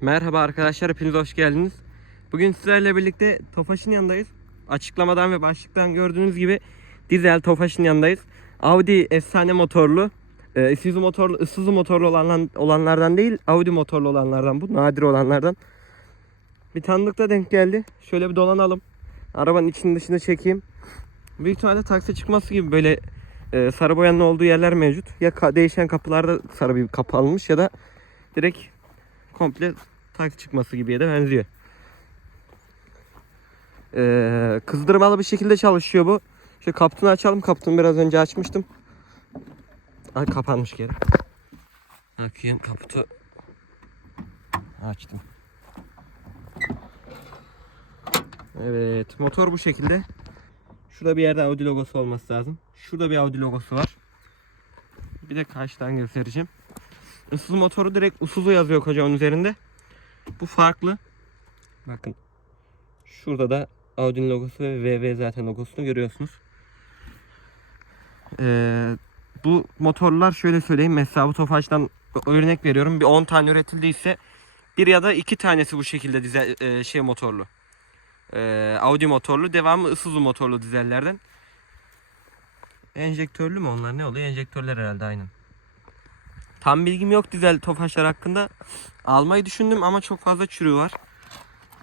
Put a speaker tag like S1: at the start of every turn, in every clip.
S1: Merhaba arkadaşlar, hepiniz hoş geldiniz. Bugün sizlerle birlikte Tofaş'ın yanındayız. Açıklamadan ve başlıktan gördüğünüz gibi dizel Tofaş'ın yanındayız. Audi efsane motorlu, e, Isuzu motorlu, Isuzu motorlu olan, olanlardan değil, Audi motorlu olanlardan bu, nadir olanlardan. Bir tanıdıkta denk geldi. Şöyle bir dolanalım. Arabanın içini dışını çekeyim. Büyük ihtimalle taksi çıkması gibi böyle e, sarı boyanın olduğu yerler mevcut. Ya ka- değişen kapılarda sarı bir kapı alınmış ya da direkt komple taksi çıkması gibiye de benziyor. Ee, kızdırmalı bir şekilde çalışıyor bu. Şu kaputunu açalım. Kaputunu biraz önce açmıştım. Ay kapanmış geri. Bakayım kaputu açtım. Evet motor bu şekilde. Şurada bir yerde Audi logosu olması lazım. Şurada bir Audi logosu var. Bir de karşıdan göstereceğim. Isuzu motoru direkt Isuzu yazıyor kocaman üzerinde. Bu farklı. Bakın. Şurada da Audi'nin logosu ve VV zaten logosunu görüyorsunuz. Ee, bu motorlar şöyle söyleyeyim. Mesela bu Tofaş'tan örnek veriyorum. Bir 10 tane üretildiyse bir ya da iki tanesi bu şekilde dizel, e, şey motorlu. Ee, Audi motorlu. Devamı Isuzu motorlu dizellerden. Enjektörlü mü onlar? Ne oluyor? Enjektörler herhalde aynen. Tam bilgim yok dizel tofaşlar hakkında. Almayı düşündüm ama çok fazla çürüğü var.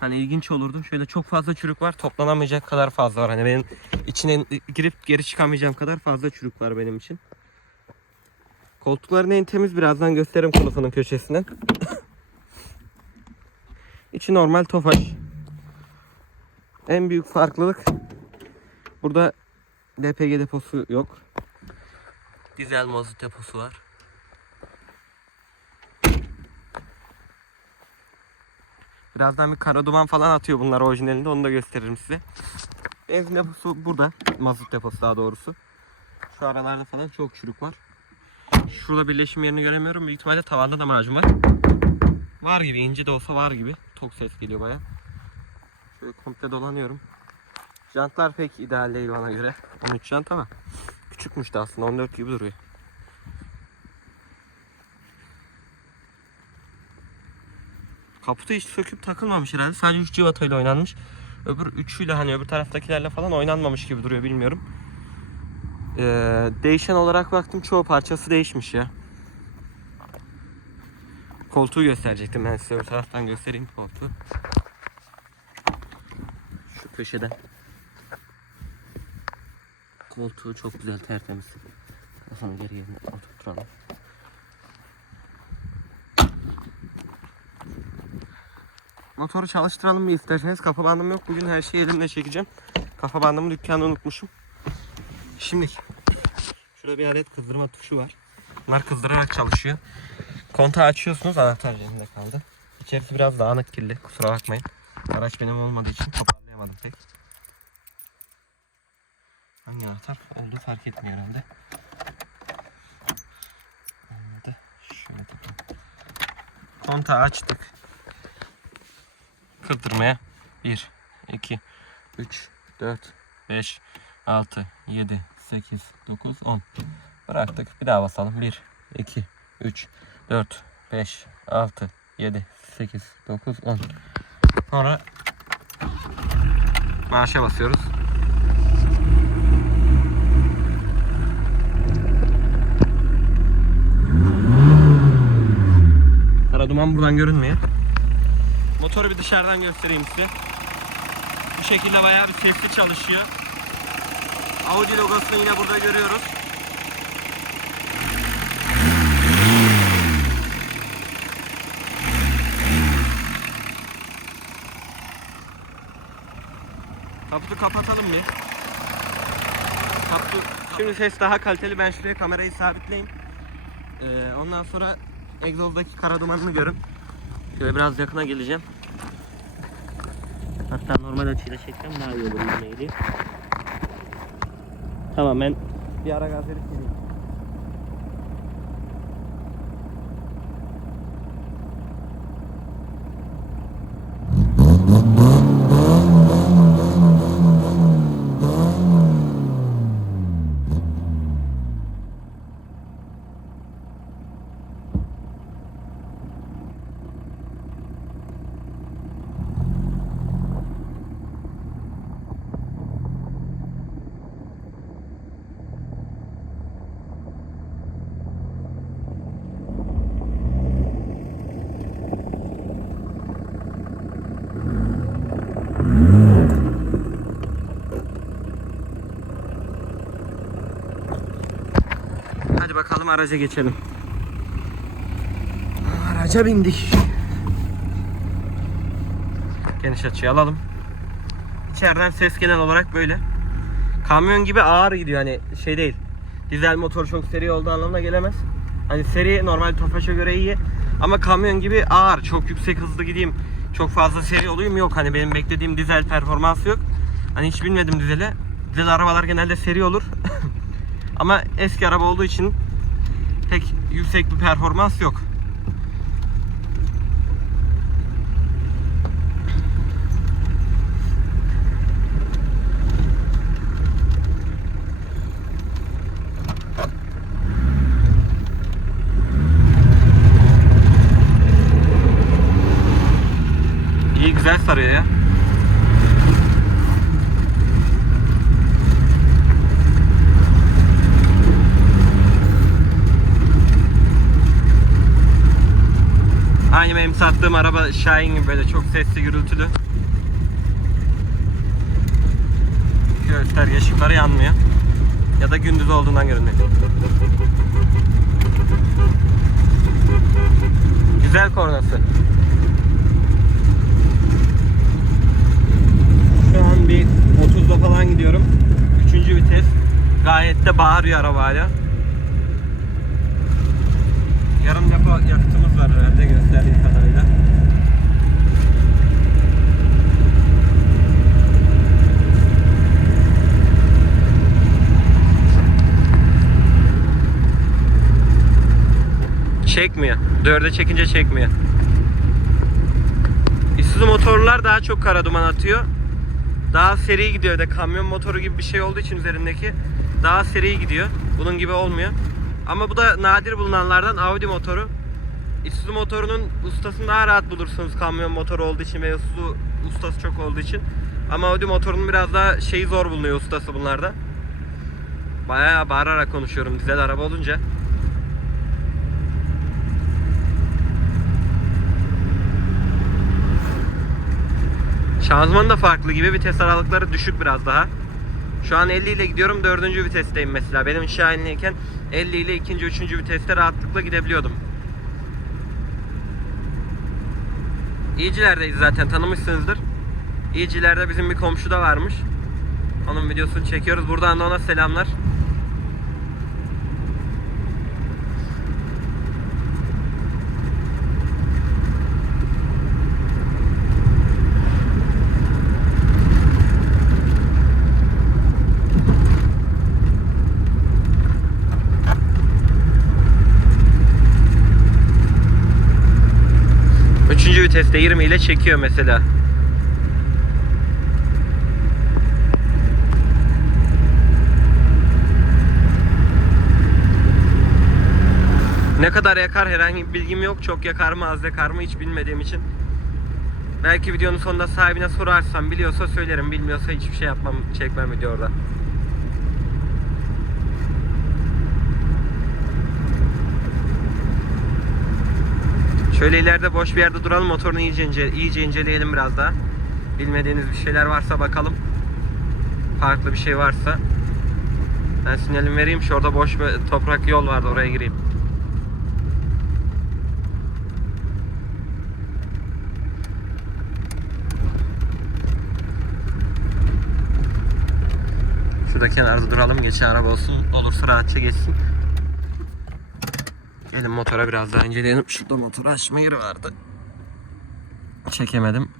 S1: Hani ilginç olurdu. Şöyle çok fazla çürük var. Toplanamayacak kadar fazla var. Hani benim içine girip geri çıkamayacağım kadar fazla çürük var benim için. Koltukların en temiz birazdan gösteririm kılıfının köşesinden. İçi normal tofaş. En büyük farklılık burada LPG deposu yok. Dizel mazot deposu var. Birazdan bir kara duman falan atıyor bunlar orijinalinde onu da gösteririm size. Benzin deposu burada. Mazot deposu daha doğrusu. Şu aralarda falan çok çürük var. Şurada birleşim yerini göremiyorum. Büyük ihtimalle tavanda da var. Var gibi ince de olsa var gibi. Tok ses geliyor baya. Şöyle komple dolanıyorum. Jantlar pek ideal değil bana göre. 13 jant ama küçükmüş de aslında 14 gibi duruyor. Kaputu hiç söküp takılmamış herhalde. Sadece 3 civatayla oynanmış. Öbür üçüyle hani öbür taraftakilerle falan oynanmamış gibi duruyor bilmiyorum. Ee, değişen olarak baktım çoğu parçası değişmiş ya. Koltuğu gösterecektim ben size öbür taraftan göstereyim koltuğu. Şu köşeden. Koltuğu çok güzel tertemiz. Kafanı geri yerine oturturalım. Motoru çalıştıralım bir isterseniz. Kafa bandım yok. Bugün her şeyi elimle çekeceğim. Kafa bandımı dükkanda unutmuşum. Şimdi şurada bir adet kızdırma tuşu var. Bunlar kızdırarak çalışıyor. Kontağı açıyorsunuz. Anahtar elimde kaldı. İçerisi biraz dağınık kirli. Kusura bakmayın. Araç benim olmadığı için toparlayamadım pek. Hangi anahtar oldu fark etmiyor herhalde. Kontağı açtık. Kırdırmaya 1, 2, 3, 4, 5, 6, 7, 8, 9, 10. Bıraktık. Bir daha basalım. 1, 2, 3, 4, 5, 6, 7, 8, 9, 10. Sonra marşa basıyoruz. Kara duman buradan görünmüyor. Motoru bir dışarıdan göstereyim size. Bu şekilde bayağı bir sesli çalışıyor. Audi logosunu yine burada görüyoruz. Kaputu kapatalım bir. Kaputu... Şimdi ses daha kaliteli. Ben şuraya kamerayı sabitleyeyim. Ee, ondan sonra egzozdaki kara dumanını görün. Şöyle biraz yakına geleceğim. Hatta normal açıyla çeksem daha iyi olur yine ilgili. Tamam ben bir ara gaz verip geleyim. Bakalım araca geçelim. Araca bindik. Geniş açıyı alalım. İçeriden ses genel olarak böyle. Kamyon gibi ağır gidiyor hani şey değil. Dizel motor çok seri olduğu anlamına gelemez. Hani seri normal Tofaş'a göre iyi. Ama kamyon gibi ağır, çok yüksek hızlı gideyim. Çok fazla seri olayım yok. Hani benim beklediğim dizel performansı yok. Hani hiç bilmedim dizele. Dizel arabalar genelde seri olur. Ama eski araba olduğu için pek yüksek bir performans yok. İyi güzel sarıyor ya. Aynı benim sattığım araba Şahin gibi böyle çok sesli gürültülü. Gösterge ışıkları yanmıyor. Ya da gündüz olduğundan görünüyor. Güzel kornası. Şu an bir 30'da falan gidiyorum. Üçüncü vites. Gayet de bağırıyor araba hala. Yarım depo yakıtımız var herhalde gösterdiği kadarıyla. Çekmiyor. Dörde çekince çekmiyor. Isuzu motorlar daha çok kara duman atıyor. Daha seri gidiyor da kamyon motoru gibi bir şey olduğu için üzerindeki daha seri gidiyor. Bunun gibi olmuyor. Ama bu da nadir bulunanlardan Audi motoru. Isuzu motorunun ustasını daha rahat bulursunuz kamyon motoru olduğu için ve Isuzu ustası çok olduğu için. Ama Audi motorunun biraz daha şeyi zor bulunuyor ustası bunlarda. Bayağı bağırarak konuşuyorum dizel araba olunca. Şanzıman da farklı gibi vites aralıkları düşük biraz daha. Şu an 50 ile gidiyorum 4. vitesteyim mesela. Benim Şahin'liyken 50 ile 2. 3. viteste rahatlıkla gidebiliyordum. İyicilerdeyiz zaten tanımışsınızdır. İyicilerde bizim bir komşu da varmış. Onun videosunu çekiyoruz. Buradan da ona selamlar. Üçüncü viteste 20 ile çekiyor mesela. Ne kadar yakar herhangi bir bilgim yok. Çok yakar mı az yakar mı hiç bilmediğim için. Belki videonun sonunda sahibine sorarsam biliyorsa söylerim. Bilmiyorsa hiçbir şey yapmam, çekmem video orada. Şöyle ileride boş bir yerde duralım motorunu iyice, ince, iyice inceleyelim biraz daha. Bilmediğiniz bir şeyler varsa bakalım. Farklı bir şey varsa. Ben sinyalimi vereyim. Şurada boş bir toprak yol vardı oraya gireyim. Şurada kenarda duralım. Geçen araba olsun. Olursa rahatça geçsin. Gelin motora biraz daha inceleyelim. Şurada motoru açma yeri vardı. Çekemedim.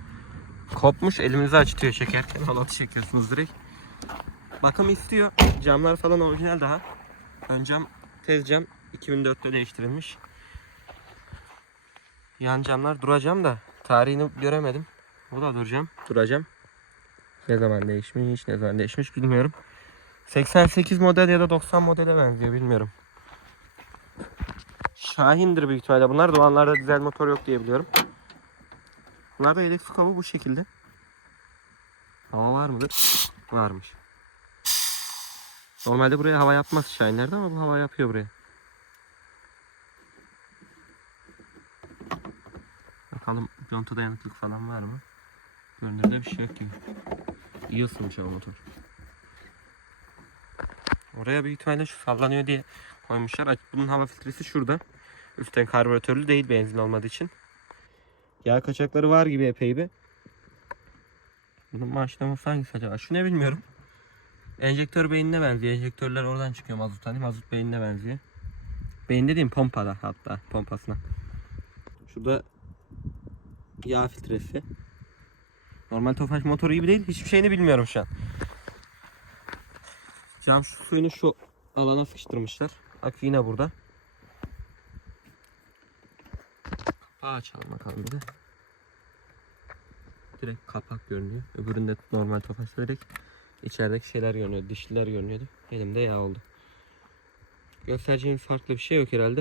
S1: Kopmuş elimizi acıtıyor çekerken. Halatı çekiyorsunuz direkt. Bakım istiyor. Camlar falan orijinal daha. Ön cam, tez cam 2004'te değiştirilmiş. Yan camlar duracağım da tarihini göremedim. Bu da duracağım. Duracağım. Ne zaman değişmiş, ne zaman değişmiş bilmiyorum. 88 model ya da 90 modele benziyor bilmiyorum. Şahin'dir büyük ihtimalle. Bunlar Doğanlarda dizel motor yok diye biliyorum. Bunlarda su kabı bu şekilde. Hava var mıdır? Varmış. Normalde buraya hava yapmaz Şahinler'de ama bu hava yapıyor buraya. Bakalım conta dayanıklık falan var mı? Görünürde bir şey yok gibi. İyi ısınmış ama motor. Oraya büyük ihtimalle şu sallanıyor diye koymuşlar. Bunun hava filtresi şurada. Üstten karbüratörlü değil benzin olmadığı için. Yağ kaçakları var gibi epey bir. Bunun maaşlaması hangisi acaba? Şu ne bilmiyorum. Enjektör beynine benziyor. Enjektörler oradan çıkıyor mazot hani. Mazot beynine benziyor. Beyin dediğim pompada hatta pompasına. Şurada yağ filtresi. Normal Tofaş motoru gibi değil. Hiçbir şeyini bilmiyorum şu an. Cam şu suyunu şu alana sıkıştırmışlar. Akü yine burada. Kapağı açalım bakalım bir de. Direkt kapak görünüyor. Öbüründe normal Tofaş direkt içerideki şeyler görünüyor. Dişliler görünüyordu. Elimde yağ oldu. Göstereceğim farklı bir şey yok herhalde.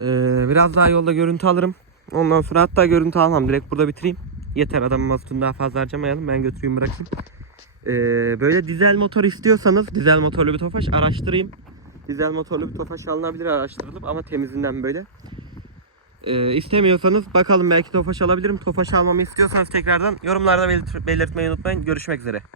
S1: Ee, biraz daha yolda görüntü alırım. Ondan sonra hatta görüntü almam. Direkt burada bitireyim. Yeter adamın mazotunu daha fazla harcamayalım. Ben götüreyim bırakayım. Ee, böyle dizel motor istiyorsanız dizel motorlu bir tofaş araştırayım. Dizel motorlu bir tofaş alınabilir araştırılıp ama temizinden böyle. Ee, istemiyorsanız bakalım belki tofaş alabilirim. Tofaş almamı istiyorsanız tekrardan yorumlarda belirt- belirtmeyi unutmayın. Görüşmek üzere.